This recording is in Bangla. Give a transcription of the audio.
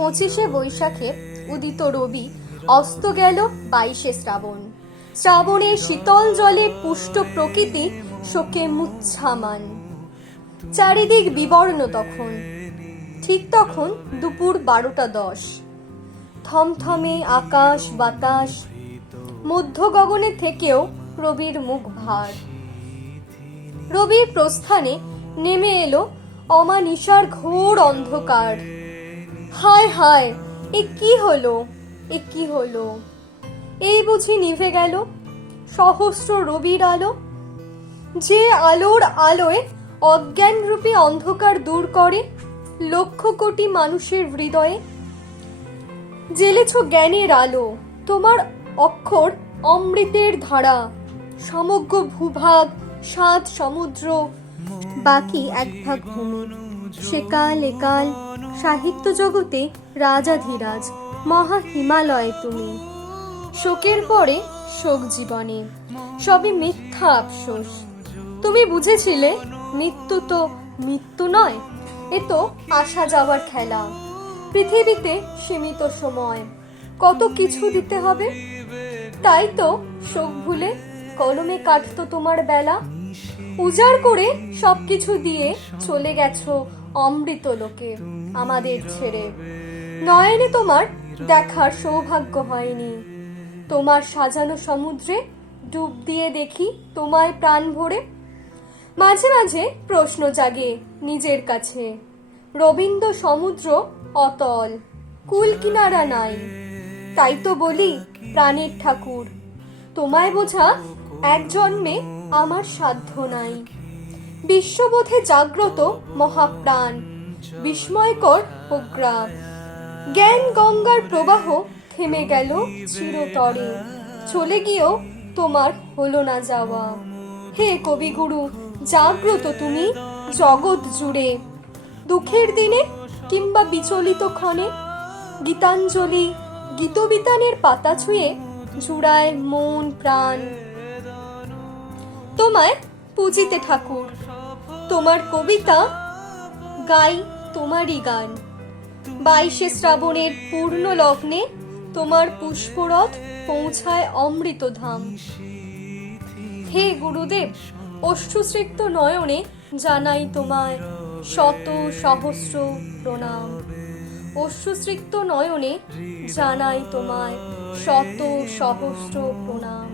25শে বৈশাখে উদিত রবি, অস্ত গেল 22শে শ্রাবণ। শ্রাবণের শীতল জলে পুষ্ট প্রকৃতি শোকে মুচ্ছামান। চারিদিক বিবর্ণ তখন। ঠিক তখন দুপুর 12টা 10। থমথমে আকাশ বাতাস, মধ্য গগনে থেকেও রবির মুখ ভার। রবির প্রস্থানে নেমে এলো অমানিশার ঘোর অন্ধকার। হায় হায়, এ কি হলো, এ কি হলো! এই বুঝি নিভে গেল সহস্র রবির আলো, যে আলোর আলোয় অজ্ঞানরূপী অন্ধকার দূর করে লক্ষ কোটি মানুষের হৃদয়ে। জ্বেলেছ জ্ঞানের আলো, তোমার অক্ষর অমৃতের ধারা। সমগ্র ভূভাগ 7 সমুদ্র, বাকি 1 ভাগ ভূমি। সেকাল একাল সাহিত্য জগতে রাজাধিরাজ, মহা হিমালয় তুমি। শোকের পরে শোক জীবনে, সবই মিথ্যা আফসোস। তুমি বুঝেছিলে মৃত্যু তো মৃত্যু নয়, এ তো আসা যাওয়ার খেলা। পৃথিবীতে সীমিত সময়, কত কিছু দিতে হবে। তাই তো শোক ভুলে কলমে কাটতো তোমার বেলা। উজাড় করে সবকিছু দিয়ে চলে গেছো অমৃত লোকে আমাদের ছেড়ে। নয়নে তোমার দেখার সৌভাগ্য হয়নি। তোমার সাজানো সমুদ্রে ডুব দিয়ে দেখি তোমায় প্রাণ ভরে। মাঝে মাঝে প্রশ্ন জাগে নিজের কাছে, রবীন্দ্র সমুদ্র অতল, কুল কিনারা নাই। তাই তো বলি প্রাণের ঠাকুর, তোমায় বোঝা এক জন্মে আমার সাধ্য নাই। বিশ্ববোধে জাগ্রত মহাপ্রাণ, বিস্ময়কর প্রজ্ঞা। জ্ঞান গঙ্গার প্রবাহ থেমে গেল চিরতরে, চলে গিয়েও তোমার হলো না যাওয়া। হে কবিগুরু, জাগ্রত তুমি জগৎ জুড়ে। দুঃখের দিনে কিংবা বিচলিত ক্ষণে গীতাঞ্জলি, গীতবিতানের পাতা ছুঁয়ে জুড়ায় মন প্রাণ। তোমায় পুজিতে ঠাকুর, তোমার কবিতা গাই, তোমারই গান। 22শে শ্রাবণের পূর্ণ লগ্নে তোমার পুষ্পরথ পৌঁছায় অমৃত ধাম। হে গুরুদেব, অশ্রুসিক্ত নয়নে জানাই তোমায় শত সহস্র প্রণাম। অশ্রুসিক্ত নয়নে জানাই তোমায় শত সহস্র প্রণাম।